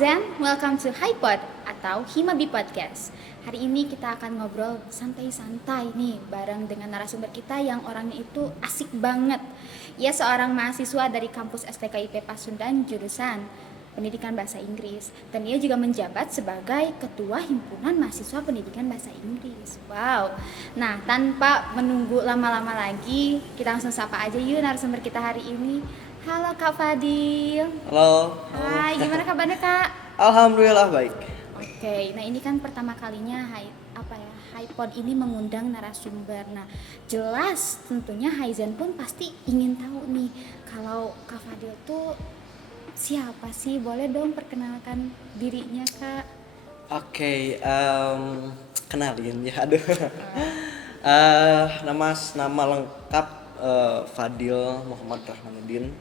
Zen, welcome to HiPod atau Himabi Podcast. Hari ini kita akan ngobrol santai-santai nih bareng dengan narasumber kita yang orangnya itu asik banget. Ia seorang mahasiswa dari kampus STKIP Pasundan jurusan Pendidikan Bahasa Inggris, dan ia juga menjabat sebagai Ketua Himpunan Mahasiswa Pendidikan Bahasa Inggris. Wow. Nah, tanpa menunggu lama-lama lagi, kita langsung sapa aja yuk narasumber kita hari ini. Halo Kak Fadil. Halo. Hai, gimana kabarnya Kak? Alhamdulillah baik. Oke, nah ini kan pertama kalinya HiPod ini mengundang narasumber. Nah, jelas tentunya Haizen pun pasti ingin tahu nih, kalau Kak Fadil tuh siapa sih? Boleh dong perkenalkan dirinya Kak? Oke, kenalin ya. Aduh. Nama lengkap Fadil Muhammad Rahmanuddin.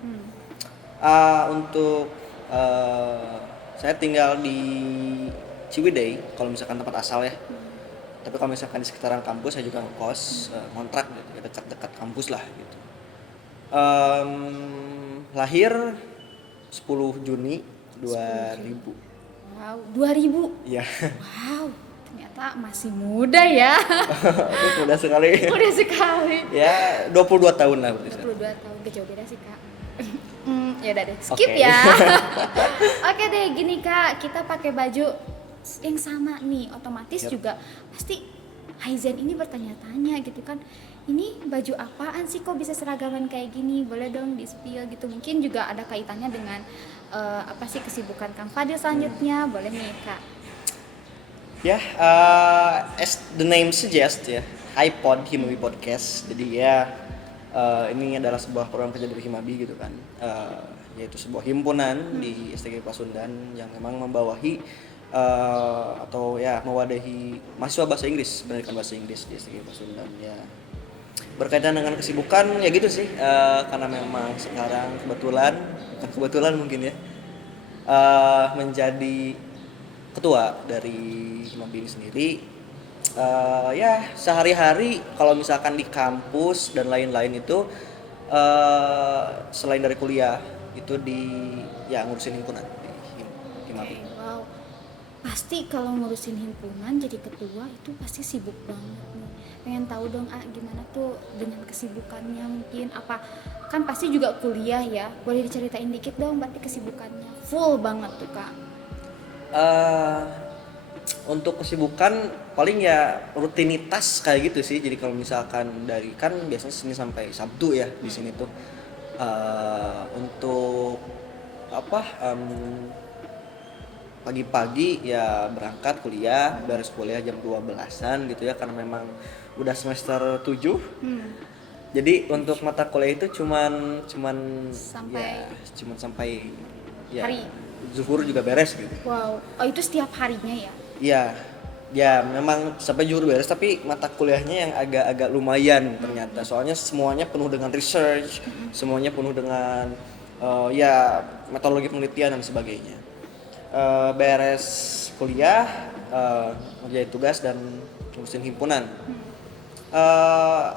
Untuk saya tinggal di Ciwidey, kalau misalkan tempat asal ya. Tapi kalau misalkan di sekitaran kampus saya juga ngekos, kontrak gitu, ya, dekat-dekat kampus lah gitu. Lahir 10 Juni 2000. Wow, 2000. Iya. Wow, ternyata masih muda ya. Mudah sekali. Muda sekali. Ya, 22 tahun lah berarti. 22 tahun, gak jauh beda sih Kak. Ya udah deh, skip Okay. ya. Oke deh, gini Kak, kita pakai baju yang sama nih, otomatis Yep. juga pasti Haizen ini bertanya-tanya gitu kan. Ini baju apaan sih kok bisa seragaman kayak gini? Boleh dong di-spill gitu. Mungkin juga ada kaitannya dengan apa sih kesibukan Kang Fadil selanjutnya. Boleh nih Kak. Ya, as the name suggest ya, HiPod Himabi Podcast. Jadi ya, ini adalah sebuah program kerja dari Himabi gitu kan, yaitu sebuah himpunan di STKIP Pasundan yang memang membawahi atau ya mewadahi mahasiswa bahasa Inggris, pendidikan bahasa Inggris di STKIP Pasundan ya. Berkaitan dengan kesibukan ya gitu sih, karena memang sekarang bukan kebetulan mungkin ya, menjadi ketua dari Himabi ini sendiri. Ya sehari-hari kalau misalkan di kampus dan lain-lain itu, selain dari kuliah itu ya ngurusin himpunan di Himabi. Oke, wow. Pasti kalau ngurusin himpunan jadi ketua itu pasti sibuk banget nih. Pengen tahu dong gimana tuh dengan kesibukannya, mungkin apa kan pasti juga kuliah ya. Boleh diceritain dikit dong berarti kesibukannya. Full banget tuh Kak. Untuk kesibukan paling ya rutinitas kayak gitu sih. Jadi kalau misalkan dari kan biasanya Senin sampai Sabtu ya di sini tuh, untuk pagi-pagi ya berangkat kuliah, beres kuliah jam 12-an gitu ya, karena memang udah semester 7. Jadi untuk mata kuliah itu cuman sampai ya Hari. zuhur juga beres gitu. Wow. Oh itu setiap harinya ya? Iya. Ya memang sampai zuhur beres, tapi mata kuliahnya yang agak lumayan ternyata. Soalnya semuanya penuh dengan research, semuanya penuh dengan ya metodologi penelitian dan sebagainya. Beres kuliah, ngerjain tugas dan ngurusin himpunan.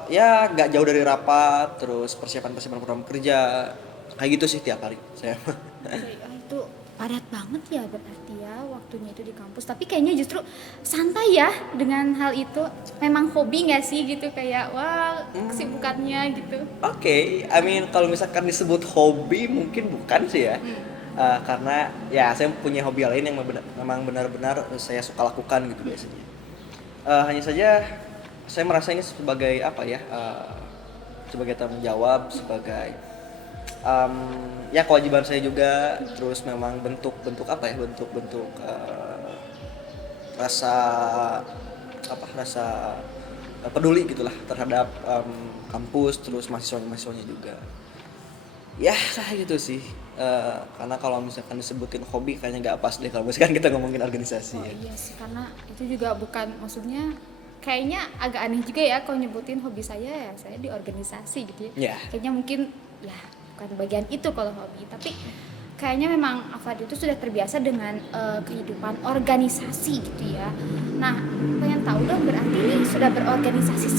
Ya nggak jauh dari rapat, terus persiapan program kerja, kayak gitu sih tiap hari saya. Itu padat banget ya berarti ya waktunya itu di kampus. Tapi kayaknya justru santai ya dengan hal itu. Memang hobi nggak sih gitu, kayak wah kesibukannya gitu. Oke, I mean kalau misalkan disebut hobi mungkin bukan sih ya. Karena ya saya punya hobi lain yang memang benar-benar saya suka lakukan gitu biasanya. Hanya saja saya merasa ini sebagai sebagai tanggung jawab, sebagai ya kewajiban saya juga. Terus memang bentuk rasa peduli gitulah terhadap kampus, terus mahasiswanya juga. Ya kayak gitu sih. Karena kalau misalkan disebutin hobi kayaknya nggak pas deh kalau misalkan kita ngomongin organisasi. Oh iya sih, karena itu juga bukan, maksudnya kayaknya agak aneh juga ya kalau nyebutin hobi saya ya saya di organisasi gitu ya. Yeah. Kayaknya mungkin ya bukan bagian itu kalau hobi, tapi kayaknya memang Afadi itu sudah terbiasa dengan kehidupan organisasi gitu ya. Nah, pengen tahu dong berarti ini sudah berorganisasi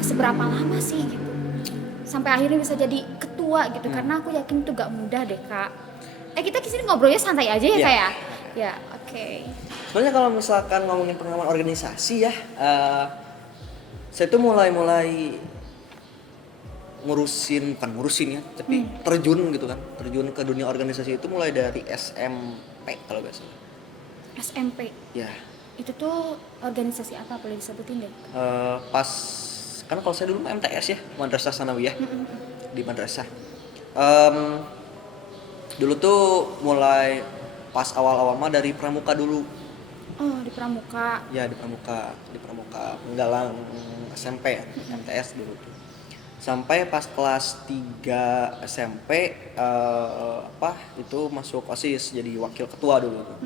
seberapa lama sih gitu sampai akhirnya bisa jadi ketua gitu, karena aku yakin itu gak mudah deh Kak. Kita kesini ngobrolnya santai aja ya Yeah. Kak ya. Ya, oke. Sebenarnya kalau misalkan ngomongin pengalaman organisasi ya, saya tuh mulai bukan ngurusin ya, tapi terjun gitu kan, terjun ke dunia organisasi itu mulai dari SMP kalau nggak salah. SMP. Ya, Itu tuh organisasi apa boleh disebutin deh? pas kan kalau saya dulu MTS ya, Madrasah Sanawiyah di madrasah. Em, Dulu tuh mulai pas awal-awal mah dari pramuka dulu. Oh, di Pramuka. Ya di pramuka Penggalang SMP ya, MTS dulu tuh. Sampai pas kelas 3 SMP itu masuk OSIS jadi wakil ketua dulu tuh.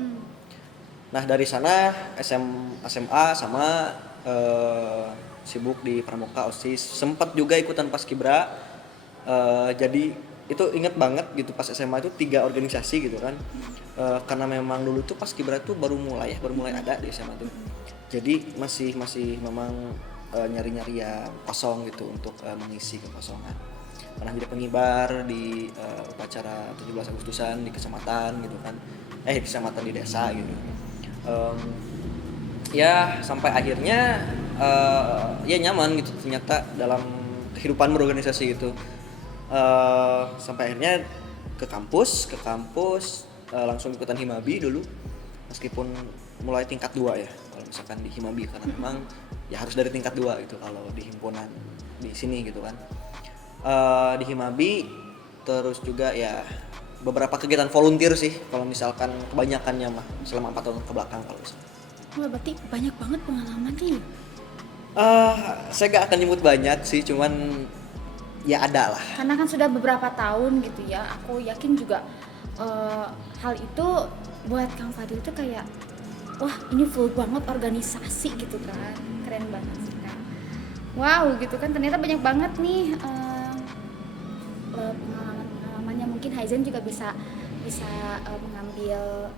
Nah, dari sana SMA sama sibuk di pramuka OSIS. Sempat juga ikutan Paskibra. Jadi itu inget banget gitu pas SMA itu 3 organisasi gitu kan. Karena memang dulu tuh Paskibra tuh baru mulai ada di SMA tuh. Jadi masih memang nyari-nyari yang kosong gitu untuk mengisi kekosongan. Pernah jadi pengibar di upacara 17 Agustusan di kecamatan gitu kan. Kecamatan di desa gitu. Ya sampai akhirnya ya nyaman gitu ternyata dalam kehidupan berorganisasi gitu. Sampai akhirnya ke kampus langsung ikutan Himabi dulu meskipun mulai tingkat 2 ya kalau misalkan di Himabi karena memang ya harus dari tingkat 2 gitu kalau di himpunan di sini gitu kan. Di Himabi terus juga ya beberapa kegiatan volunteer sih kalau misalkan kebanyakannya mah selama 4 tahun ke belakang kalau misalkan. Wah, berarti banyak banget pengalaman nih. Saya gak akan nyebut banyak sih, cuman ya ada lah. Karena kan sudah beberapa tahun gitu ya. Aku yakin juga hal itu buat Kang Fadil tuh kayak wah, ini full banget organisasi gitu kan. Keren banget sih, Kang. Wow, gitu kan ternyata banyak banget nih pengalaman-pengalamannya. Mungkin Haizen juga bisa mengambil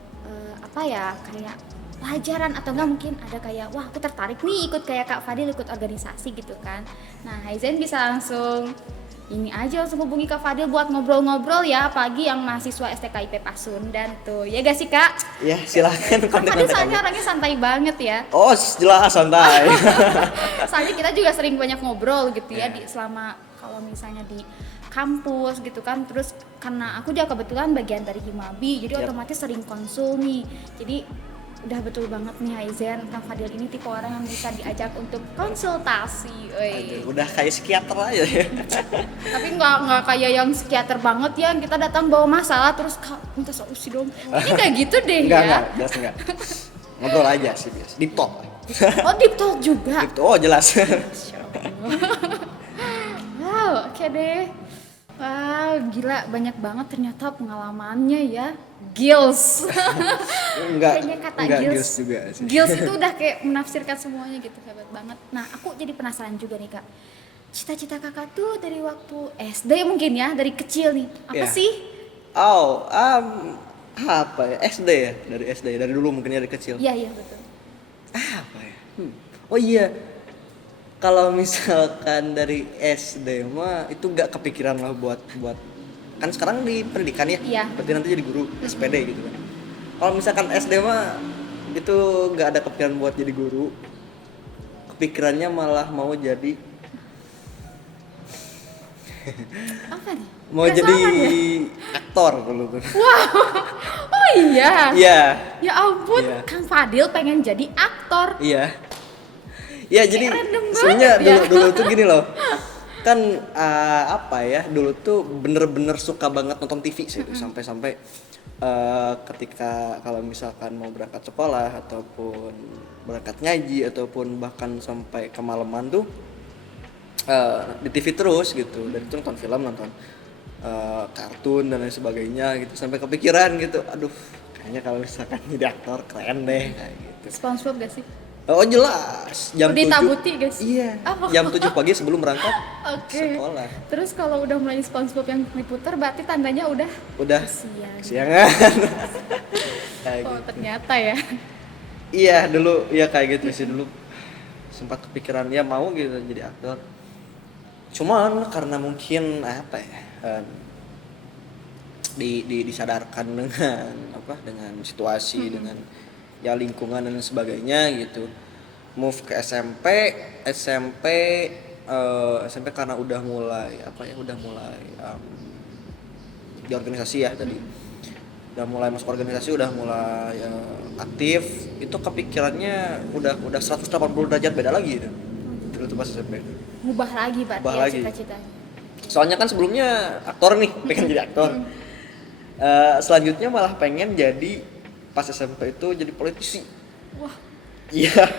apa ya, kayak pelajaran atau enggak mungkin ada kayak wah aku tertarik nih ikut kayak Kak Fadil ikut organisasi gitu kan. Nah, Haizen bisa langsung ini aja langsung hubungi Kak Fadil buat ngobrol-ngobrol ya pagi yang mahasiswa STKIP Pasundan tuh. Ya gak sih, Kak? Ya silakan Kak Fadil soalnya orangnya santai banget ya. Oh jelas santai. Soalnya kita juga sering banyak ngobrol gitu ya di selama kalau misalnya di kampus gitu kan. Terus karena aku juga kebetulan bagian dari Himabi jadi otomatis sering konsul nih. Jadi udah betul banget nih Haizen, Kang Fadil ini tipe orang yang bisa diajak untuk konsultasi. Aduh, udah kayak psikiater aja ya. Tapi nggak kayak yang psikiater banget ya, kita datang bawa masalah terus Kak minta solusi dong. Ini kayak gitu deh Enggak, jelas enggak. Ngobrol aja sih biasa. Deep talk. Oh, deep talk juga. Deep talk, oh jelas. Wow, oke deh. Wow, gila banyak banget ternyata pengalamannya ya. Gils. Kayaknya kata enggak Gils. Gils juga sih. Gils itu udah kayak menafsirkan semuanya gitu, hebat banget. Nah, aku jadi penasaran juga nih, Kak. Cita-cita Kakak tuh dari waktu SD mungkin ya, dari kecil nih. Apa Iya. sih? Oh, apa ya? SD ya? Dari dulu mungkin ya, dari kecil. Iya, iya betul. Apa ya? Oh iya. Kalau misalkan dari SD mah itu nggak kepikiran lah buat kan sekarang di pendidikan ya, Iya. berarti nanti jadi guru SPD gitu kan. Kalau misalkan SD mah itu nggak ada kepikiran buat jadi guru, kepikirannya malah mau jadi Apa nih? mau Nggak jadi salah ya? aktor dulu tuh. Oh iya. Iya, Ya ampun, Iya. Kang Fadil pengen jadi aktor. iya. Ya jadi random sebenarnya banget ya. dulu tuh gini loh. Kan apa ya, dulu tuh bener-bener suka banget nonton TV sih tuh. Sampai-sampai ketika kalau misalkan mau berangkat sekolah ataupun berangkat ngaji ataupun bahkan sampai kemalaman tuh di TV terus gitu. Dan itu nonton film, nonton kartun dan lain sebagainya gitu, sampai kepikiran gitu, aduh kayaknya kalau misalkan jadi aktor keren deh kayak gitu. SpongeBob gak sih? Oh jelas, jam Udita 7. Buti guys. Iya. Oh. Jam 7 pagi sebelum berangkat Oke. sekolah. Terus kalau udah mulai SpongeBob yang diputar berarti tandanya udah Udah siang. kesiangan. Kayak Oh, gitu. ternyata ya. Iya, dulu ya kayak gitu sih dulu. Sempat kepikiran ya mau gitu jadi aktor. Cuman karena mungkin apa ya? disadarkan dengan dengan situasi, dengan ya lingkungan dan sebagainya gitu. Move ke SMP SMP karena udah mulai di organisasi ya tadi, udah mulai masuk organisasi, udah mulai aktif, itu kepikirannya udah 180 derajat beda lagi gitu. Dulu tuh pas SMP Ngubah lagi Pak Ngubah ya lagi. cita-citanya. soalnya kan sebelumnya aktor nih, pengen jadi aktor. Selanjutnya malah pengen jadi, pas SMP itu jadi politisi. Wah, Iya.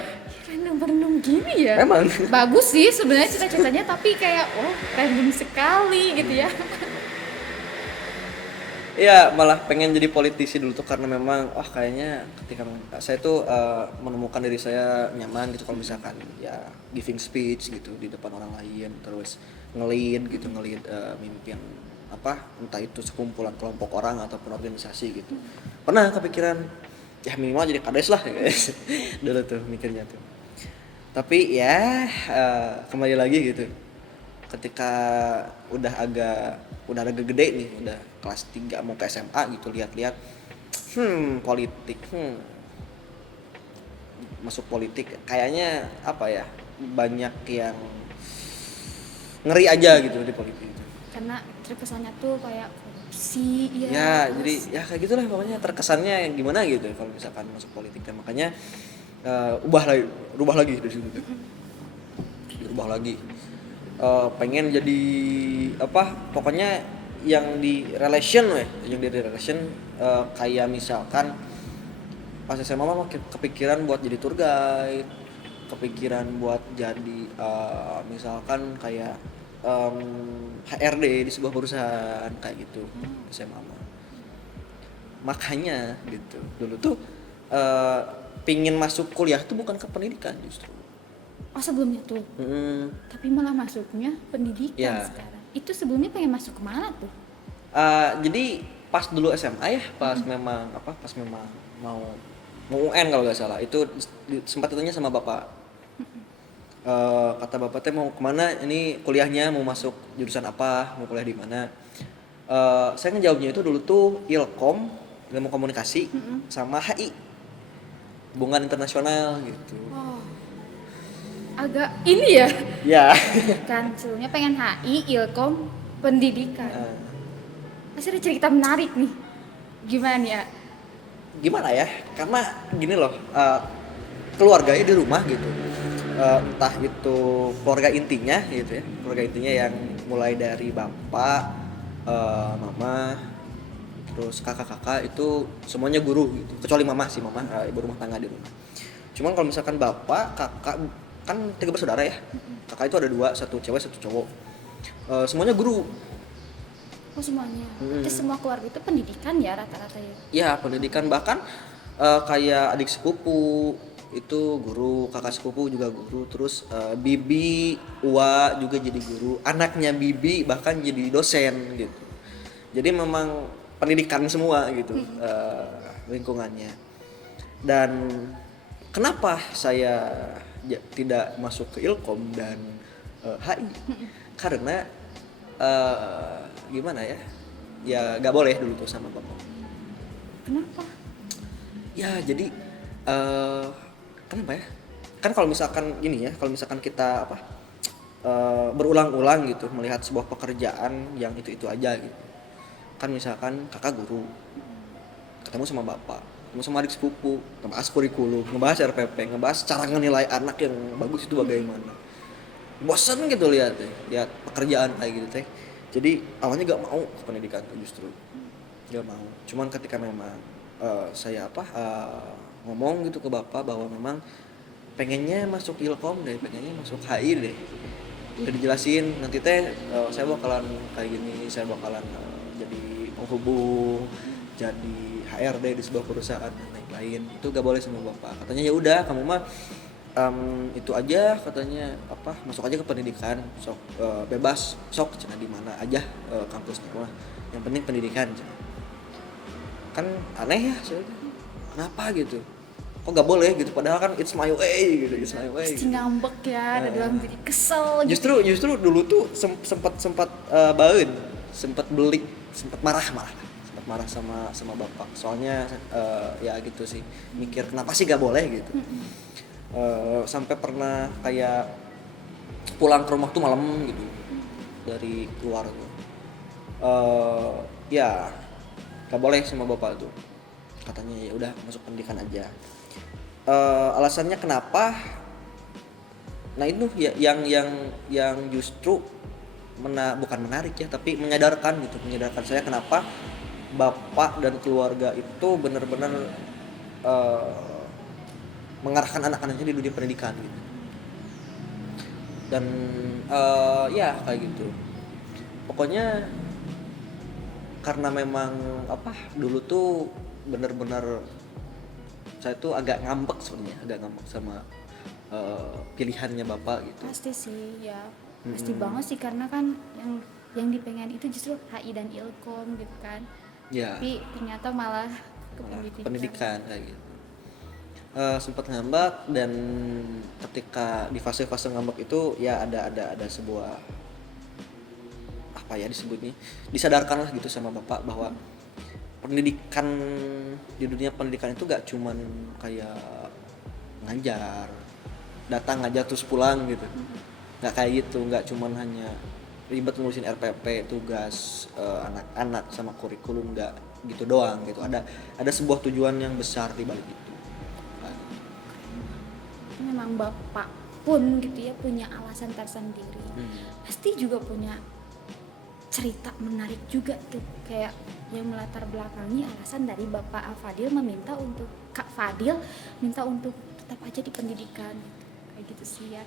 random gini ya. Memang. Bagus sih sebenarnya cita-citanya, tapi kayak random sekali gitu ya. Iya, malah pengen jadi politisi dulu tuh karena memang kayaknya ketika saya tuh menemukan diri saya nyaman gitu kalau misalkan ya giving speech gitu di depan orang lain, terus nge-lead mimpin entah itu sekumpulan kelompok orang ataupun organisasi gitu. Pernah kepikiran ya minimal jadi kades lah guys. Dulu tuh mikirnya tuh. Tapi ya kembali lagi gitu. Ketika udah agak gede nih, udah kelas 3 mau ke SMA gitu, lihat-lihat politik, masuk politik kayaknya banyak yang ngeri aja gitu di politik itu. Karena terkesannya tuh kayak korupsi Ya, terus jadi ya kayak gitulah pokoknya, terkesannya gimana gitu kalau misalkan masuk politik. Dan makanya rubah lagi dari situ tuh. Dirubah lagi. Pengen jadi pokoknya yang di relation kayak misalkan pas SMA mah kepikiran buat jadi tour guide, kepikiran buat jadi misalkan kayak HRD di sebuah perusahaan kayak gitu. SMA mah makanya gitu dulu tuh pingin masuk kuliah tuh bukan ke pendidikan justru. sebelumnya tuh. Tapi malah masuknya pendidikan Ya. sekarang. Itu sebelumnya pengen masuk kemana tuh? Jadi pas dulu SMA ya, pas memang mau UN kalau nggak salah, itu sempat ditanya sama bapak. Kata bapak teh mau kemana, ini kuliahnya mau masuk jurusan apa, mau kuliah di mana. Saya ngejawabnya itu dulu tuh Ilkom, ilmu komunikasi, sama HI, hubungan internasional gitu. Agak ini ya. Ya. Kan sebelumnya pengen HI, Ilkom, pendidikan. Pasti ada cerita menarik nih. Gimana nih ya? Gimana ya, karena gini loh, keluarganya di rumah gitu, entah itu keluarga intinya gitu ya, keluarga intinya yang mulai dari bapak, mama, terus kakak-kakak itu semuanya guru gitu, kecuali mama ibu rumah tangga di rumah. Cuman kalau misalkan bapak, kakak, kan 3 bersaudara ya, kakak itu ada 2, satu cewek satu cowok, semuanya guru. Semuanya. Terus semua keluarga itu pendidikan ya rata-rata ya? Ya, pendidikan, bahkan kayak adik sepupu itu guru, kakak sepupu juga guru, terus bibi, ua juga jadi guru, anaknya bibi bahkan jadi dosen gitu. Jadi memang pendidikan semua gitu lingkungannya. Dan kenapa saya tidak masuk ke Ilkom dan HI? Karena gimana ya? Ya nggak boleh dulu tuh sama bapak. Kenapa? Ya jadi kenapa ya? Kan kalau misalkan gini ya, kalau misalkan kita berulang-ulang gitu melihat sebuah pekerjaan yang itu aja gitu. Kan misalkan kakak guru, ketemu sama bapak, ketemu sama adik sepupu, ngebahas kurikulum, ngebahas RPP, ngebahas cara ngenilai anak yang bagus itu bagaimana. Bosan gitu lihat pekerjaan kayak gitu teh. Jadi awalnya gak mau ke pendidikan tuh justru. Gak mau. Cuman ketika memang saya ngomong gitu ke bapak bahwa memang pengennya masuk Ilkom deh, pengennya masuk HI deh. Udah dijelasin nanti teh saya bakalan kayak gini, saya bakalan jadi penghubung, jadi HRD di sebuah perusahaan dan lain-lain. Itu gak boleh sama bapak. Katanya ya udah kamu mah itu aja, katanya masuk aja ke pendidikan, sok bebas, sok cina di mana aja kampusnya mah. Yang penting pendidikan. Cina. Kan aneh ya, kenapa gitu? Kok gak boleh gitu? Padahal kan it's my way gitu, it's my way. Pasti ngambek ya, ada dalam diri kesel gitu. Justru dulu tuh sempat baeun, sempat belik, sempat marah. marah sama bapak. Soalnya ya gitu sih, mikir kenapa sih gak boleh gitu. Sampai pernah kayak pulang ke rumah tuh malam gitu dari keluar tuh. Ya gak boleh sama bapak tuh, katanya ya udah masuk pendidikan aja. Alasannya kenapa, nah itu ya yang justru bukan menarik ya, tapi menyadarkan saya kenapa bapak dan keluarga itu benar-benar mengarahkan anak-anaknya di dunia pendidikan gitu. Dan ya kayak gitu pokoknya, karena memang dulu tuh benar-benar saya tuh agak ngambek sama pilihannya bapak gitu. Pasti sih ya, pasti banget sih, karena kan yang dipengen itu justru HI dan Ilkom gitu kan. Ya, Tapi ternyata malah ke pendidikan kayak gitu. Sempat ngambek, dan ketika di fase-fase ngambek itu ya ada sebuah apa ya disebutnya, disadarkan lah gitu sama bapak bahwa pendidikan, di dunia pendidikan itu gak cuman kayak ngajar, datang ngajar terus pulang gitu, nggak kayak gitu, nggak cuman hanya ribet ngurusin RPP, tugas anak-anak sama kurikulum, nggak gitu doang gitu. Ada sebuah tujuan yang besar di balik itu. Memang bapak pun gitu ya punya alasan tersendiri. Pasti juga punya cerita menarik juga tuh, kayak yang melatar belakangi alasan dari Bapak Fadil meminta untuk Kak Fadil minta untuk tetap aja di pendidikan gitu. Kayak gitu sih ya.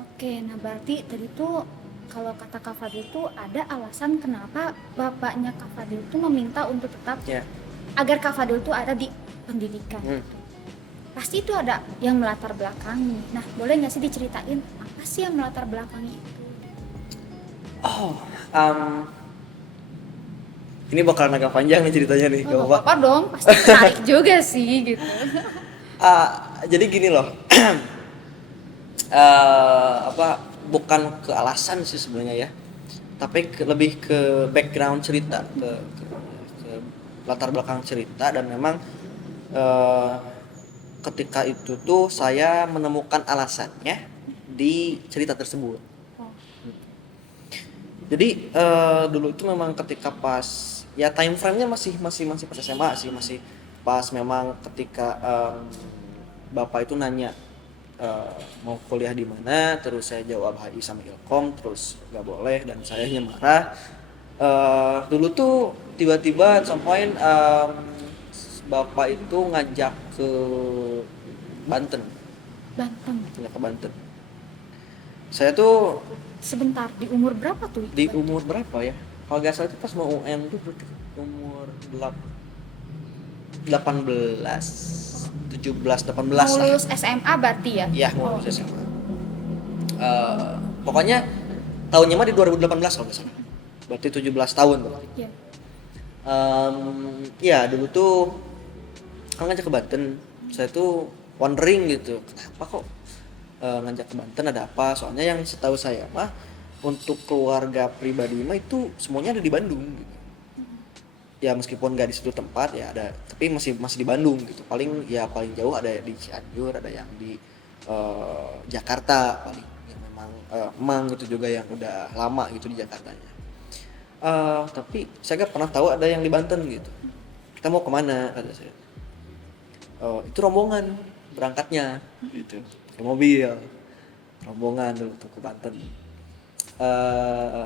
Oke, nah berarti tadi tuh kalau kata Kak Fadil tuh ada alasan kenapa bapaknya Kak Fadil tuh meminta untuk tetap agar Kak Fadil tuh ada di pendidikan gitu. Pasti itu ada yang melatar belakangi. Nah, boleh nggak sih diceritain apa sih yang melatar belakangi itu? Ini bakalan agak panjang nih ceritanya nih, gak apa-apa. Apa dong, pasti menarik juga sih gitu. Jadi gini loh, bukan ke alasan sih sebenarnya ya, tapi lebih ke background cerita, ke latar belakang cerita. Dan memang ketika itu tuh saya menemukan alasannya di cerita tersebut. Jadi dulu itu memang ketika pas ya time frame-nya masih pas SMA sih, masih pas memang ketika bapak itu nanya mau kuliah di mana, terus saya jawab HI sama Ilkom, terus nggak boleh, dan saya marah. Dulu tuh tiba-tiba at some point bapak itu ngajak ke Banten. Ngajak ke Banten. Saya tuh Sebentar, di umur berapa tuh? di umur berapa ya? Kalau nggak salah itu pas mau UN tuh berarti umur 18, 17, 18 Mau lah. lulus SMA berarti ya? Iya, mau lulus SMA. Pokoknya tahunnya mah di 2018 kalau nggak salah. Berarti 17 tahun. Iya. Ya dulu tuh kan ngajak ke Banten. Saya tuh wondering gitu, kenapa kok ngajak ke Banten, ada apa? Soalnya yang setahu saya mah untuk keluarga pribadi mah itu semuanya ada di Bandung gitu. Ya meskipun nggak di situ tempat ya ada, tapi masih di Bandung gitu. Paling jauh ada di Cianjur, ada yang di Jakarta paling, yang memang emang itu juga yang udah lama gitu di Jakartanya. Tapi saya nggak pernah tahu ada yang di Banten gitu. Kita mau kemana, kata saya. Itu rombongan berangkatnya gitu, ke mobil rombongan dulu tuh ke Banten.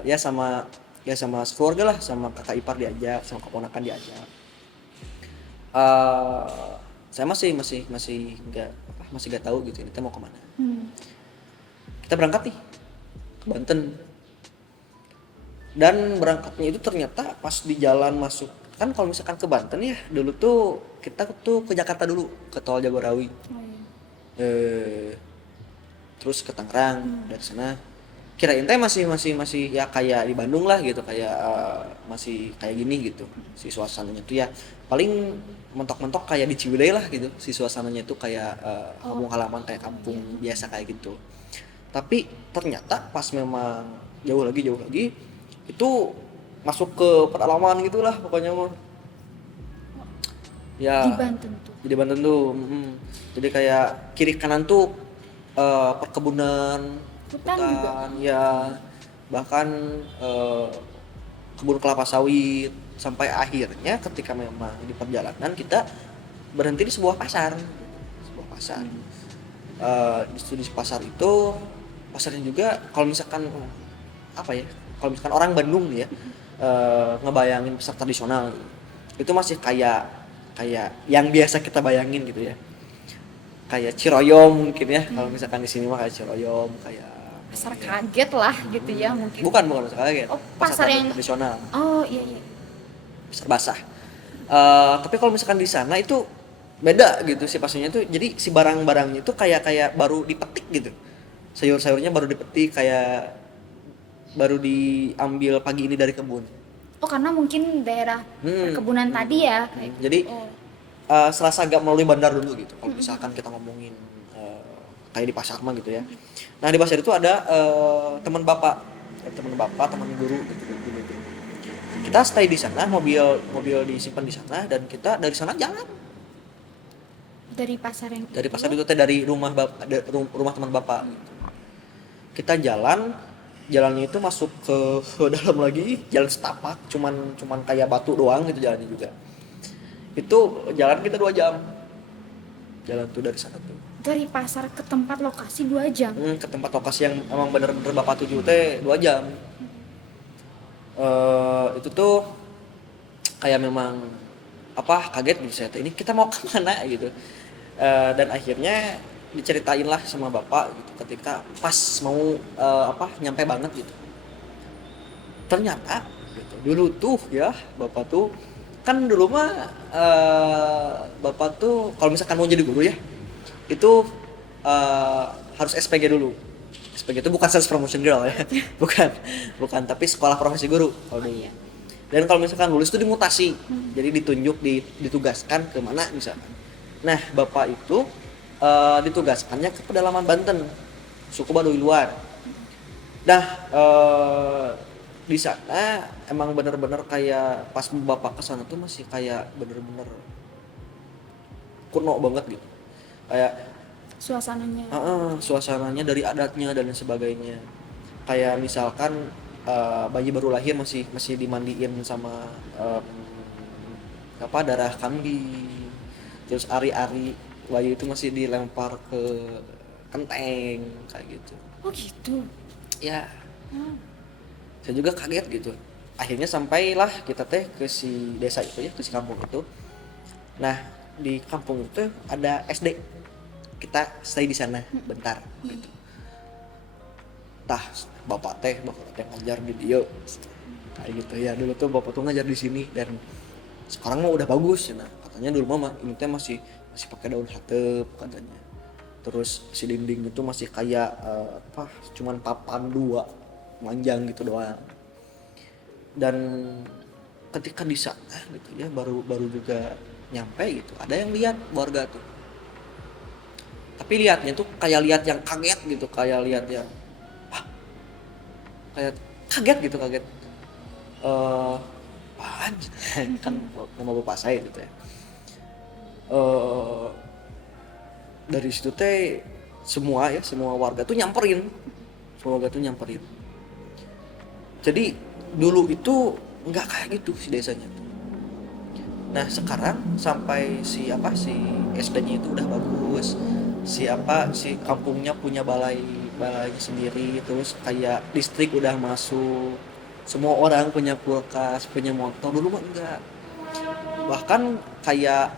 Ya sama keluarga lah, sama kakak ipar diajak, sama keponakan diajak. Saya masih nggak tahu gitu kita mau kemana. Kita berangkat nih ke Banten, dan berangkatnya itu ternyata pas di jalan masuk, kan kalau misalkan ke Banten ya dulu tuh kita tuh ke Jakarta dulu, ke tol Jagorawi. Terus ke Tangerang. Dari sana kirain teh masih ya kayak di Bandung lah gitu, kayak masih kayak gini gitu si suasananya tuh ya, paling mentok-mentok kayak di Ciwidey lah gitu si suasananya tuh, kayak kampung halaman, kayak kampung biasa kayak gitu. Tapi ternyata pas memang jauh lagi itu masuk ke pedalaman gitulah pokoknya mah. Ya, di Banten tuh. jadi Banten tuh. Jadi kayak kiri kanan tuh perkebunan, Hutan juga. hutan, ya bahkan eh, kebun kelapa sawit sampai akhirnya ketika memang di perjalanan kita berhenti di sebuah pasar. Sebuah pasar. Di pasar itu pasarnya juga kalau misalkan apa ya? Kalau misalkan orang Bandung nih ya ngebayangin pasar tradisional itu masih kayak kayak yang biasa kita bayangin gitu ya. Kayak Ciroyom mungkin ya. Kalau misalkan di sini mah kayak Ciroyom, kayak Pasar kaget lah gitu ya mungkin. bukan pasar kaget. Oh, pasar yang tradisional, Oh, iya iya. pasar basah. Tapi kalau misalkan di sana itu beda gitu sih pastinya tuh. Jadi si barang-barangnya itu kayak kayak baru dipetik gitu. Sayur-sayurnya baru dipetik kayak baru diambil pagi ini dari kebun. Oh, karena mungkin daerah perkebunan tadi ya kayak gitu. Jadi Oh. serasa agak melalui bandar dulu gitu. Kalau misalkan kita ngomongin kayak di pasar mah gitu ya. Nah di pasar itu ada teman bapak, teman guru gitu. Kita stay di sana, mobil disimpan di sana dan kita dari sana jalan. Dari pasar yang Dari pasar itu teh dari rumah rumah teman bapak. Gitu. Kita jalannya itu masuk ke dalam lagi, jalan setapak, cuman kayak batu doang gitu jalannya juga. Itu jalan kita 2 jam. Jalan tuh dari sana tuh. dari pasar ke tempat lokasi 2 jam. Ke tempat lokasi yang emang bener-bener bapak tuju teh 2 jam. Itu tuh kayak memang apa kaget gitu saya teh, ini kita mau kemana gitu. Dan akhirnya diceritain lah sama bapak gitu ketika pas mau nyampe banget gitu. Ternyata gitu, dulu tuh ya bapak tuh kan dulu mah bapak tuh kalau misalkan mau jadi guru ya itu harus SPG dulu. SPG itu bukan sales promotion girl ya. bukan tapi sekolah profesi guru kalau dulu. Dan kalau misalkan lulus itu dimutasi. Jadi ditunjuk ditugaskan ke mana misalkan. Nah, bapak itu ditugaskannya ke pedalaman Banten, suku Baduy luar. Nah, di sana emang bener-bener kayak pas bapak kesana tuh masih kayak bener-bener kuno banget gitu. Kayak suasananya dari adatnya dan sebagainya. Kayak misalkan bayi baru lahir masih dimandiin sama darah kambing. Terus ari-ari bayi itu masih dilempar ke kenteng kayak gitu. Oh gitu. Ya, saya juga kaget gitu. Akhirnya sampailah kita teh ke si desa itu ya, ke si kampung itu. Nah, di kampung itu ada SD. Kita stay di sana bentar gitu. Tah, bapak teh ngajar di dia. Kayak gitu ya. Dulu tuh bapak tuh ngajar di sini dan sekarang mah udah bagus ya. Nah, katanya dulu mah ini teh masih pakai daun hatep katanya. Terus si dinding itu masih kayak cuman papan 2 manjang gitu doang. Dan ketika di sana gitu ya baru juga nyampe gitu, ada yang lihat warga tuh. Tapi lihatnya tuh kayak lihat yang kaget gitu, kayak lihat yang kayak kaget. Apaan? Kan nama bapak saya gitu ya. Dari situ teh semua warga tuh nyamperin. Jadi dulu itu nggak kayak gitu si desanya tuh. Nah sekarang sampai si SD-nya itu udah bagus. Si kampungnya punya balai sendiri, terus kayak listrik udah masuk. Semua orang punya kulkas, punya motor. Dulu mah enggak. Bahkan kayak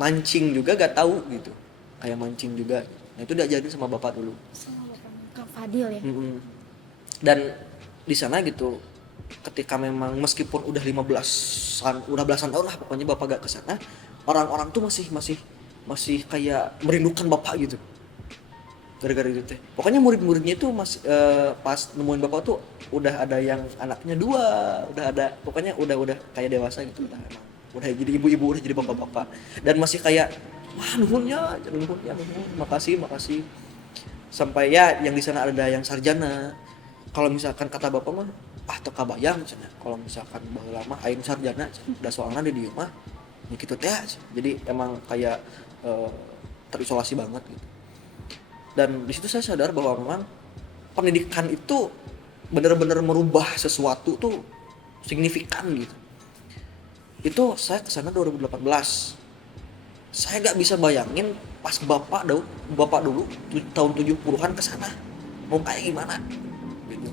mancing juga gak tahu gitu. Kayak mancing juga. Nah itu diajarin sama bapak dulu. Sama bapak Kak Fadil ya. Dan di sana gitu ketika memang meskipun udah belasan tahun lah pokoknya bapak gak kesana, orang-orang tuh masih kayak merindukan bapak gitu gara-gara itu teh. Pokoknya murid-muridnya itu pas nemuin bapak tuh udah ada yang anaknya 2, udah ada, pokoknya udah kayak dewasa gitu, udah jadi ibu-ibu, udah jadi bapak-bapak, dan masih kayak wah nuhun, makasih. Sampai ya yang di sana ada yang sarjana. Kalau misalkan kata bapak mah teu kabayang cenah kalau misalkan baheula mah aing sarjana da soalna di dieu mah ya kitu teh. Jadi emang kayak terisolasi banget gitu. Dan di situ saya sadar bahwa memang pendidikan itu benar-benar merubah sesuatu tuh signifikan gitu. Itu saya kesana 2018. Saya gak bisa bayangin pas bapak dulu tahun 70-an kesana mau kayak gimana gitu.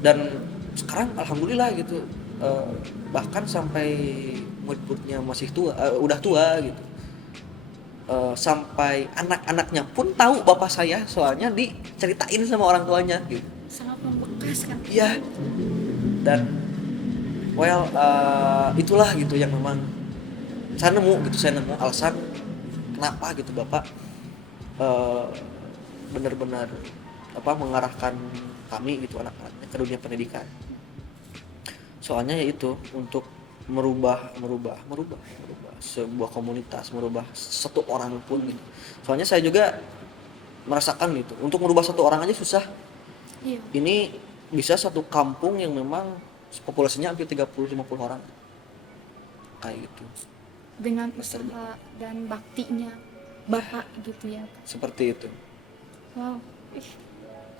Dan sekarang alhamdulillah gitu, bahkan sampai murid-muridnya masih tua, udah tua gitu. Sampai anak-anaknya pun tahu bapak saya, soalnya diceritain sama orang tuanya gitu. Sangat membekas kan. Iya. Dan itulah gitu yang memang saya nemu alasan kenapa gitu bapak benar-benar mengarahkan kami gitu anak-anaknya ke dunia pendidikan. Soalnya yaitu untuk merubah sebuah komunitas, merubah satu orang pun gitu. Soalnya saya juga merasakan gitu, untuk merubah satu orang aja susah. Iya. Ini bisa satu kampung yang memang populasinya hampir 30-50 orang kayak gitu. Dengan usaha dan baktinya bapak gitu ya. Seperti itu. Wow,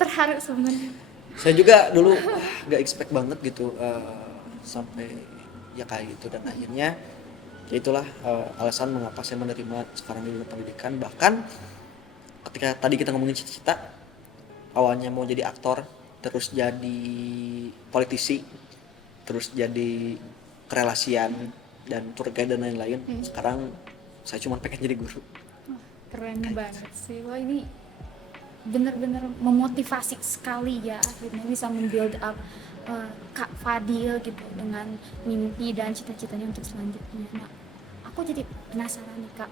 terharu sebenarnya. Saya juga dulu gak expect banget gitu sampai ya kayak gitu. Dan akhirnya ya itulah alasan mengapa saya menerima sekarang di dunia pendidikan. Bahkan ketika tadi kita ngomongin cita-cita, awalnya mau jadi aktor, terus jadi politisi, terus jadi kerelasian dan tour guide dan lain-lain. Sekarang saya cuma pengen jadi guru. Keren banget sih. Wah, ini benar-benar memotivasi sekali ya, akhirnya bisa membuild up Kak Fadil gitu dengan mimpi dan cita-citanya untuk selanjutnya. Nah, aku jadi penasaran nih Kak,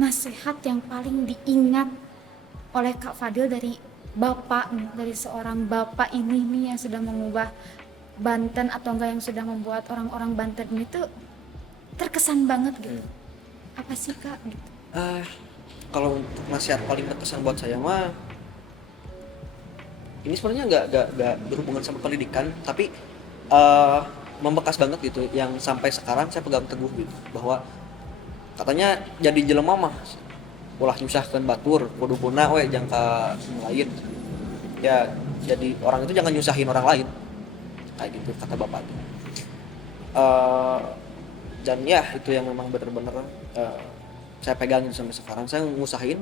nasihat yang paling diingat oleh Kak Fadil dari bapak nih, dari seorang bapak ini nih yang sudah mengubah Banten atau enggak yang sudah membuat orang-orang Banten ini tuh terkesan banget gitu. Apa sih Kak gitu? Kalau untuk nasihat paling berkesan buat saya mah, ini sebenarnya nggak berhubungan sama pendidikan, tapi membekas banget gitu, yang sampai sekarang saya pegang teguh gitu, bahwa katanya jadi jelema mah ulah nyusahkeun batur kudu guna we jangka lain. Ya jadi orang itu jangan nyusahin orang lain, kayak gitu kata bapak itu. Dan ya itu yang memang benar-benar saya pegang sampai sekarang. Saya ngusahin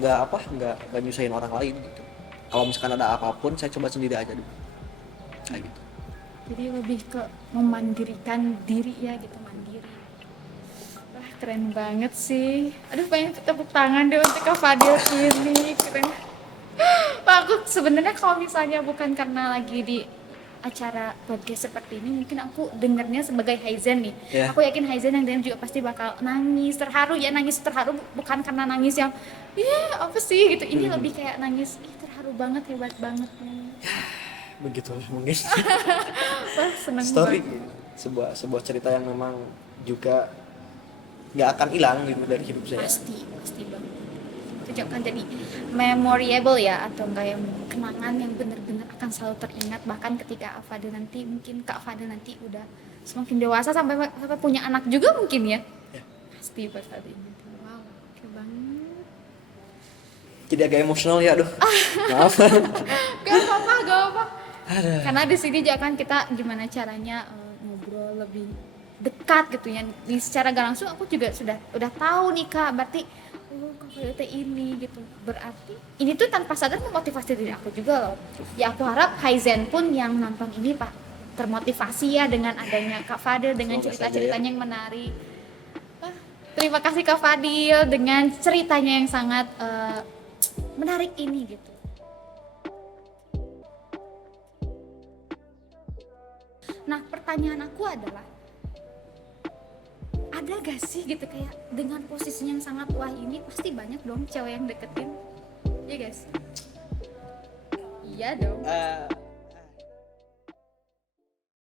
nggak nyusahin orang lain gitu. Kalau misalkan ada apapun saya coba sendiri aja dulu, kayak gitu. Jadi lebih ke memandirikan diri ya gitu, mandiri. Wah, keren banget sih. Aduh, pengen tepuk tangan deh untuk Kak Fadil ini, keren. Wah, aku sebenarnya kalau misalnya bukan karena lagi di acara podcast seperti ini, mungkin aku dengarnya sebagai Haizen nih. Yeah. Aku yakin Haizen yang dengar juga pasti bakal nangis terharu ya, nangis terharu bukan karena nangis yang apa sih gitu. Ini lebih kayak nangis terharu banget, hebat banget nih. Begitu mungkin. Wah, seneng Story banget. sebuah cerita yang memang juga nggak akan hilang gitu dari hidup saya. Pasti banget. Itu akan jadi memorable ya, atau enggak yang kenangan yang benar-benar akan selalu teringat, bahkan ketika Fadil nanti, mungkin Kak Fadil nanti udah semakin dewasa sampai punya anak juga mungkin ya. Pasti buat Fadil. Wow, keren banget. Jadi agak emosional ya, aduh. Maaf. Gak apa-apa. Karena di sini juga kan kita gimana caranya ngobrol lebih dekat gitu ya. Secara gak langsung aku juga udah tahu nih Kak, berarti Kak Fadil teh ini gitu. Berarti ini tuh tanpa sadar memotivasi diri aku juga loh. Ya aku harap Haizen pun yang nonton ini Pak termotivasi ya dengan adanya Kak Fadil, dengan cerita-ceritanya yang menarik. Terima kasih Kak Fadil dengan ceritanya yang sangat menarik ini gitu. Nah, pertanyaan aku adalah, ada gak sih gitu kayak dengan posisinya yang sangat wah ini, pasti banyak dong cewek yang deketin, iya guys? Iya dong.